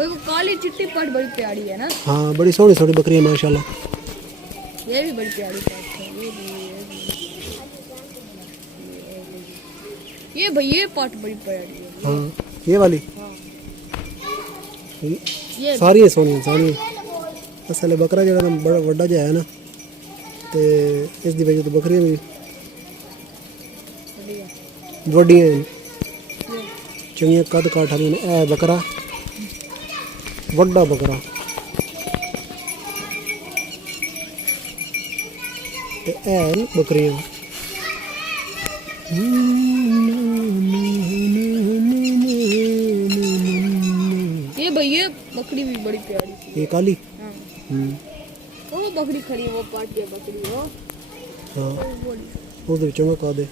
भाई वो काली चिट्टी पट बड़ी प्यारी है ना। हाँ बड़ी सोहनी सोहनी बकरी है माशाल्लाह। ये भी बड़ी प्यारी पट है। ये भाई ये पट बड़ी प्यारी है। हाँ ये वाली हाँ। ये सारी सोहनी सारी असल बकरा जो बड़ा वड्डा जो है ना तो इस दी वजह तो बकरियां भी वड्डियां हैं चंगियां कद काठ वाली ए बकरा वड्डा बकरा ते ए बकरियां ये भाई ये बकरी भी बड़ी प्यारी थी। ये काली हाँ। हम्म वो बकरी खड़ी है, वो पाट गया बकरी वो। हाँ वो वो दे चंगा का दे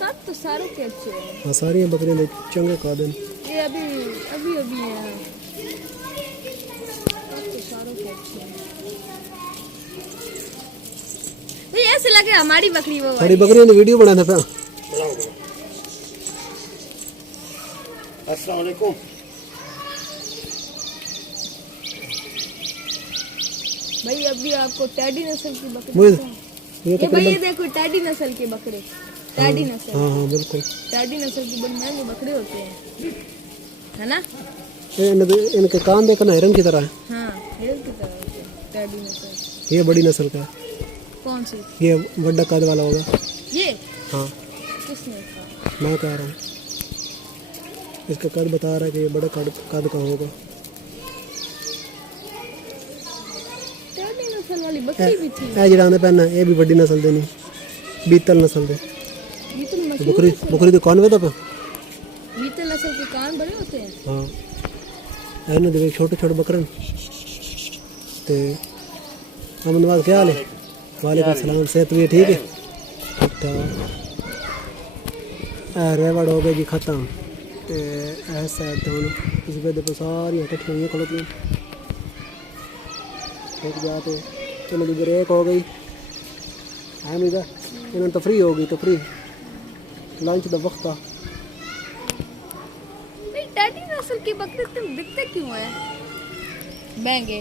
कब तो सारों के अच्छे हैं। हाँ सारी बकरियां दे चंगे का दे ये अभी अभी अभी है। कब तो सारों के अच्छे हैं। भाई ऐसे लगे हमारी बकरी वो सारी बकरियां ने वीडियो बनाना था। अस्सलाम वालेकुम। भाई अभी आपको टैडी नस्ल की बकरी ये ये तो भाई ये देखो टैडी नस्ल के बकरे। टैडी नस्ल हाँ हाँ बिल्कुल टैडी नस्ल की बड़ी महंगे बकरे होते हैं है ना। इनके कान देखना हिरन की तरह है। हाँ हिरन की तरह होते हैं टैडी नस्ल। ये बड़ी नस्ल का है। कौन सी? ये बड़ा कद वाला होगा। ये हाँ किसने कहा? मैं कह रहा हूँ इसका कद बता रहा है कि ये बड़ा कद का होगा। टैडी नस्ल वाली बकरी भी थी। ए जड़ा पहना ये भी बड़ी नस्ल देनी बीतल नस्ल दे ये तो मशहूर बकरी बकरी तो कौन वेदा पे बीतल नस्ल के कान बड़े होते हैं। हाँ ऐने दे छोटे छोटे बकरन ते अमनवाद क्या हाल है? वालेकुम सलाम सेहत भी ठीक है? रेवड़ हो गई जी खत्म ते ऐसा तो इस बेदे पर सारी इकट्ठी हुई खलोती एक जाते इन्हों की ब्रेक हो गई है मीगा इन्होंने तफरी हो गई तफरी लंच का वक्त था। नहीं टैडी नस्ल की बकरे तुम दिखते क्यों है महंगे?